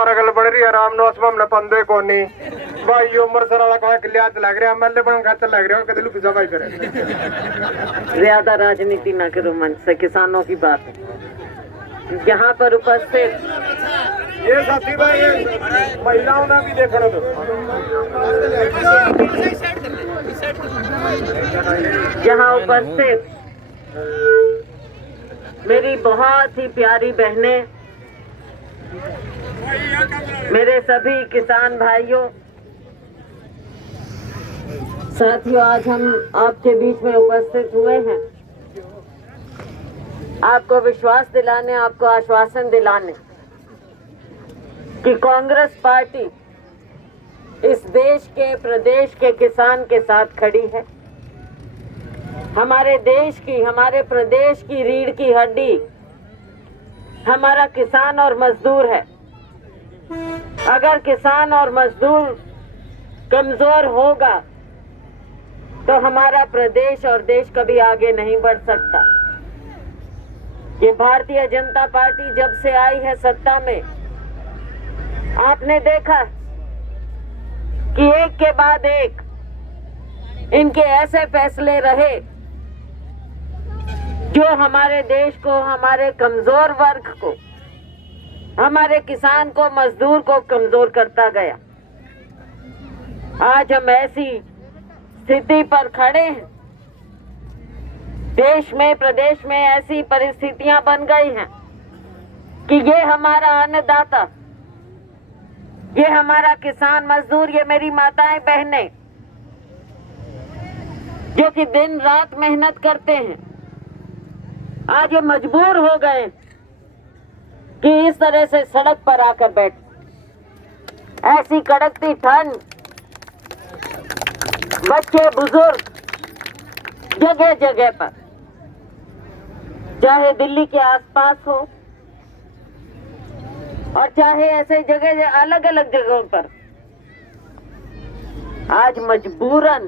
मारा गल बन रही आराम नो असम हमने पंदे को नहीं भाई उम्र सराला का किलियात लग रहा एमएलए बन खाते लग रहा कदे लुक जा भाई करे। ज्यादा राजनीति ना करो मंच से, किसानों की बात है। यहाँ पर उपस्थित ये साथी भाई महिलाओं ने भी देखना तो यहाँ उपस्थित मेरी बहुत ही प्यारी बहनें, मेरे सभी किसान भाइयों, साथियों, आज हम आपके बीच में उपस्थित हुए हैं आपको विश्वास दिलाने, आपको आश्वासन दिलाने कि कांग्रेस पार्टी इस देश के, प्रदेश के किसान के साथ खड़ी है। हमारे देश की, हमारे प्रदेश की रीढ़ की हड्डी हमारा किसान और मजदूर है। अगर किसान और मजदूर कमजोर होगा तो हमारा प्रदेश और देश कभी आगे नहीं बढ़ सकता। ये भारतीय जनता पार्टी जब से आई है सत्ता में, आपने देखा कि एक के बाद एक इनके ऐसे फैसले रहे जो हमारे देश को, हमारे कमजोर वर्ग को, हमारे किसान को, मजदूर को कमजोर करता गया। आज हम ऐसी स्थिति पर खड़े हैं, देश में, प्रदेश में ऐसी परिस्थितियां बन गई हैं कि ये हमारा अन्नदाता, ये हमारा किसान मजदूर, ये मेरी माताएं बहनें जो कि दिन रात मेहनत करते हैं, आज ये मजबूर हो गए कि इस तरह से सड़क पर आकर बैठ। ऐसी कड़कती ठंड, बच्चे बुजुर्ग जगह जगह पर, चाहे दिल्ली के आसपास हो और चाहे ऐसे जगह, अलग अलग जगहों पर, आज मजबूरन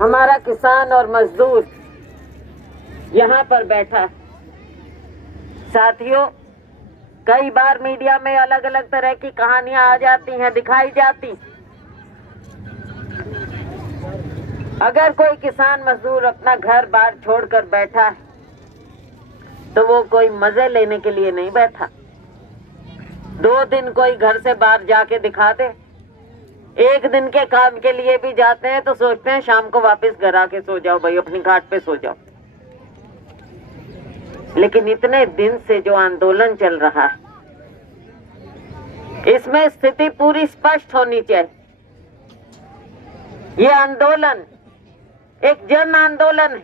हमारा किसान और मजदूर यहाँ पर बैठा। साथियों, कई बार मीडिया में अलग अलग तरह की कहानियां आ जाती हैं, दिखाई जाती। अगर कोई किसान मजदूर अपना घर बार छोड़कर बैठा है तो वो कोई मजे लेने के लिए नहीं बैठा। 2 दिन कोई घर से बाहर जाके दिखा दे, 1 दिन के काम के लिए भी जाते हैं तो सोचते हैं शाम को वापस घर आके सो जाओ भाई, अपनी घाट पे सो जाओ। लेकिन इतने दिन से जो आंदोलन चल रहा है, इसमें स्थिति पूरी स्पष्ट होनी चाहिए। ये आंदोलन एक जन आंदोलन है,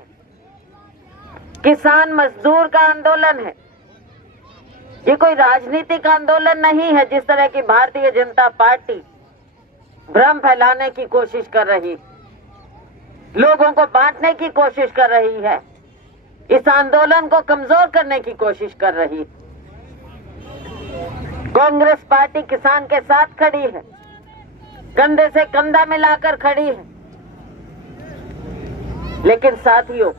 किसान मजदूर का आंदोलन है। ये कोई राजनीतिक आंदोलन नहीं है जिस तरह की भारतीय जनता पार्टी भ्रम फैलाने की कोशिश कर रही, लोगों को बांटने की कोशिश कर रही है, इस आंदोलन को कमजोर करने की कोशिश कर रही। कांग्रेस पार्टी किसान के साथ खड़ी है, कंधे से कंधा मिलाकर खड़ी है। लेकिन साथियों,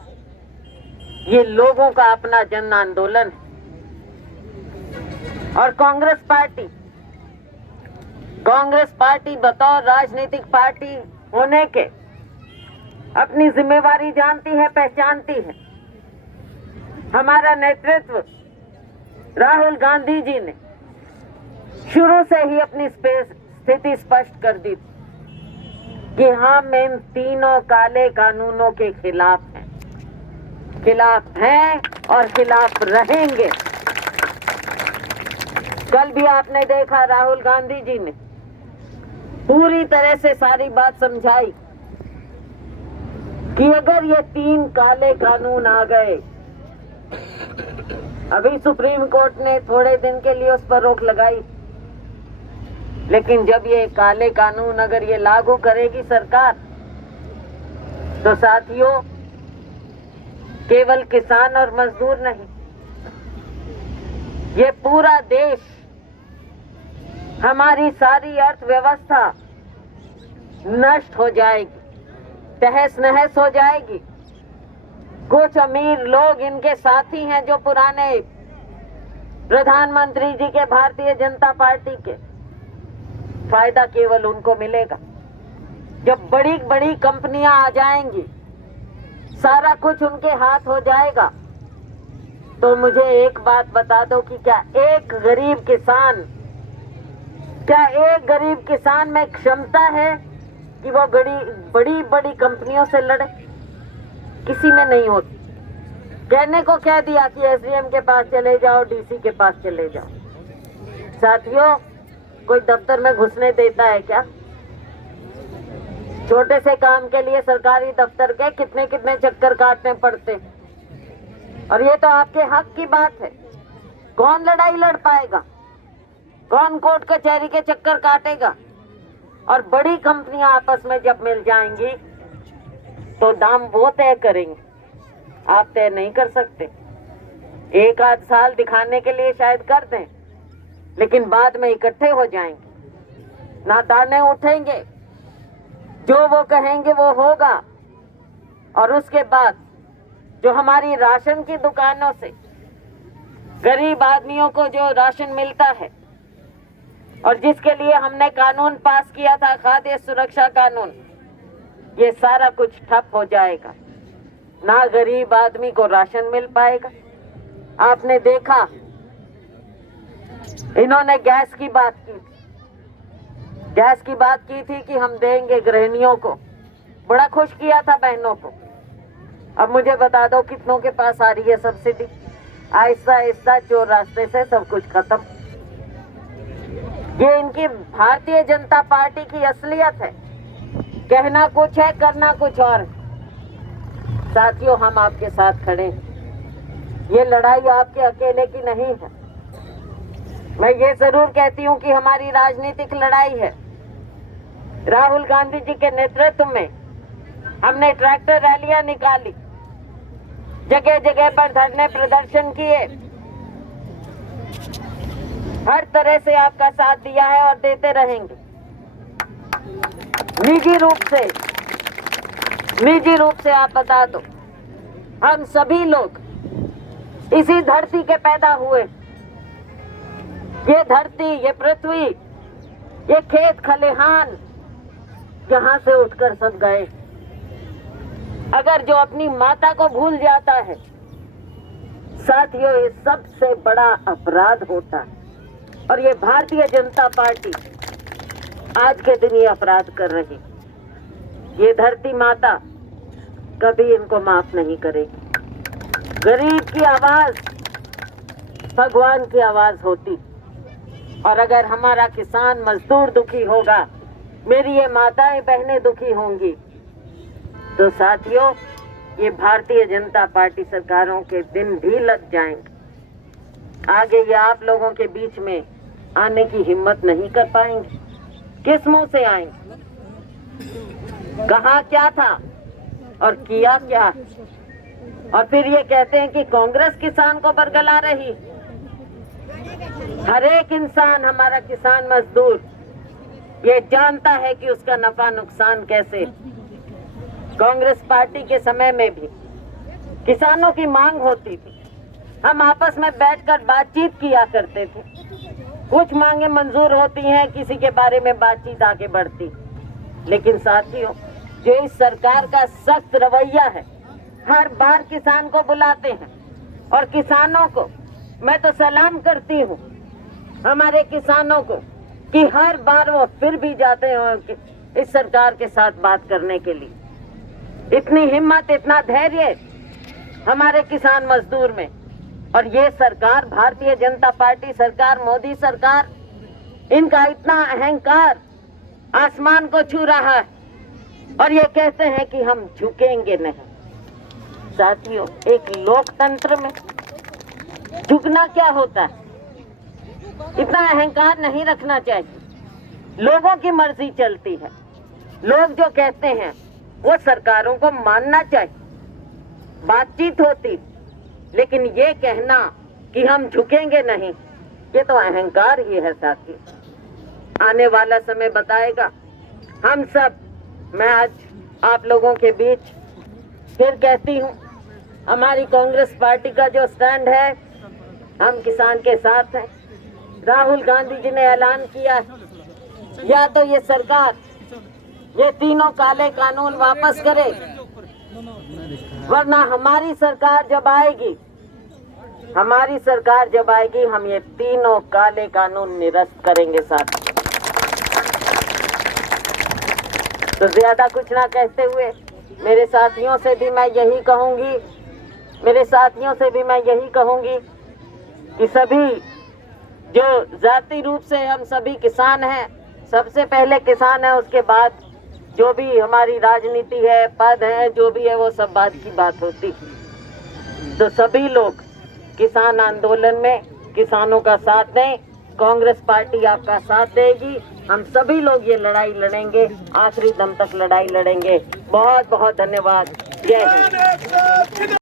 ये लोगों का अपना जन आंदोलन है और कांग्रेस पार्टी बतौर राजनीतिक पार्टी होने के अपनी जिम्मेवारी जानती है, पहचानती है। हमारा नेतृत्व राहुल गांधी जी ने शुरू से ही अपनी स्थिति स्पष्ट कर दी कि हम इन तीनों काले कानूनों के खिलाफ हैं और खिलाफ रहेंगे। कल भी आपने देखा राहुल गांधी जी ने पूरी तरह से सारी बात समझाई कि अगर ये 3 काले कानून आ गए, अभी सुप्रीम कोर्ट ने थोड़े दिन के लिए उस पर रोक लगाई, लेकिन जब ये काले कानून अगर ये लागू करेगी सरकार, तो साथियों, केवल किसान और मजदूर नहीं, ये पूरा देश, हमारी सारी अर्थव्यवस्था नष्ट हो जाएगी, तहस नहस हो जाएगी। कुछ अमीर लोग, इनके साथी हैं जो पुराने प्रधानमंत्री जी के, भारतीय जनता पार्टी के फायदा केवल उनको मिलेगा जब बड़ी बड़ी कंपनियां आ जाएंगी, सारा कुछ उनके हाथ हो जाएगा। तो मुझे एक बात बता दो कि क्या एक गरीब किसान में क्षमता है कि वो बड़ी बड़ी कंपनियों से लड़े? किसी में नहीं होती। कहने को कह दिया कि एसडीएम के पास चले जाओ, डीसी के पास चले जाओ। साथियों, कोई दफ्तर में घुसने देता है क्या? छोटे से काम के लिए सरकारी दफ्तर के कितने कितने चक्कर काटने पड़ते, और ये तो आपके हक की बात है। कौन लड़ाई लड़ पाएगा? कौन कोर्ट कचहरी के चक्कर काटेगा? और बड़ी कंपनियां आपस में जब मिल जाएंगी तो दाम वो तय करेंगे, आप तय नहीं कर सकते। एक आध साल दिखाने के लिए शायद कर दें, लेकिन बाद में इकट्ठे हो जाएंगे, ना ताने उठेंगे, जो वो कहेंगे वो होगा। और उसके बाद जो हमारी राशन की दुकानों से गरीब आदमियों को जो राशन मिलता है, और जिसके लिए हमने कानून पास किया था, खाद्य सुरक्षा कानून, ये सारा कुछ ठप हो जाएगा। ना गरीब आदमी को राशन मिल पाएगा। आपने देखा, इन्होंने गैस की बात की थी कि हम देंगे गृहिणियों को, बड़ा खुश किया था बहनों को। अब मुझे बता दो कितनों के पास आ रही है सब्सिडी? आहिस्ता आहिस्ता चोर रास्ते से सब कुछ खत्म। ये इनकी भारतीय जनता पार्टी की असलियत है। कहना कुछ है, करना कुछ और। साथियों, हम आपके साथ खड़े हैं। ये लड़ाई आपके अकेले की नहीं है। मैं ये जरूर कहती हूँ कि हमारी राजनीतिक लड़ाई है। राहुल गांधी जी के नेतृत्व में हमने ट्रैक्टर रैलियां निकाली, जगह जगह पर धरने प्रदर्शन किए, हर तरह से आपका साथ दिया है और देते रहेंगे। निजी रूप से आप बता दो, हम सभी लोग इसी धरती के पैदा हुए। ये धरती, ये पृथ्वी, ये खेत खलिहान, यहाँ से उठकर सब गए। अगर जो अपनी माता को भूल जाता है, साथियों, ये सबसे बड़ा अपराध होता है। और ये भारतीय जनता पार्टी आज के दिन ये अपराध कर रही। ये धरती माता कभी इनको माफ नहीं करेगी। गरीब की आवाज भगवान की आवाज होती, और अगर हमारा किसान मजदूर दुखी होगा, मेरी ये माताएं बहनें दुखी होंगी, तो साथियों, ये भारतीय जनता पार्टी सरकारों के दिन भी लग जाएंगे। आगे ये आप लोगों के बीच में आने की हिम्मत नहीं कर पाएंगे। किस मुंह से आएंगे? कहा क्या था और किया क्या? और फिर ये कहते हैं कि कांग्रेस किसान को बरगला रही। हर एक इंसान, हमारा किसान मजदूर, ये जानता है कि उसका नफा नुकसान कैसे। कांग्रेस पार्टी के समय में भी किसानों की मांग होती थी, हम आपस में बैठकर बातचीत किया करते थे। कुछ मांगे मंजूर होती हैं, किसी के बारे में बातचीत आगे बढ़ती। लेकिन साथियों, जो इस सरकार का सख्त रवैया है, हर बार किसान को बुलाते हैं, और किसानों को मैं तो सलाम करती हूँ, हमारे किसानों को, कि हर बार वो फिर भी जाते हैं इस सरकार के साथ बात करने के लिए। इतनी हिम्मत, इतना धैर्य हमारे किसान मजदूर में। और ये सरकार, भारतीय जनता पार्टी सरकार, मोदी सरकार, इनका इतना अहंकार आसमान को छू रहा है, और ये कहते हैं कि हम झुकेंगे नहीं। साथियों, एक लोकतंत्र में झुकना क्या होता है? इतना अहंकार नहीं रखना चाहिए। लोगों की मर्जी चलती है। लोग जो कहते हैं वो सरकारों को मानना चाहिए। बातचीत होती, लेकिन ये कहना कि हम झुकेंगे नहीं, ये तो अहंकार ही है साथी। आने वाला समय बताएगा। हम सब, मैं आज आप लोगों के बीच फिर कहती हूँ, हमारी कांग्रेस पार्टी का जो स्टैंड है हम किसान के साथ हैं। राहुल गांधी जी ने ऐलान किया है, या तो ये सरकार ये तीनों काले कानून वापस करे, वरना हमारी सरकार जब आएगी हम ये तीनों काले कानून निरस्त करेंगे साथ। तो ज्यादा कुछ ना कहते हुए मेरे साथियों से भी मैं यही कहूंगी कि सभी जो जाति रूप से हम सभी किसान हैं, सबसे पहले किसान है, उसके बाद जो भी हमारी राजनीति है, पद है, जो भी है वो सब बाद की बात होती। तो सभी लोग किसान आंदोलन में किसानों का साथ दें, कांग्रेस पार्टी आपका साथ देगी। हम सभी लोग ये लड़ाई लड़ेंगे, आखिरी दम तक लड़ाई लड़ेंगे। बहुत बहुत धन्यवाद। जय हिंद।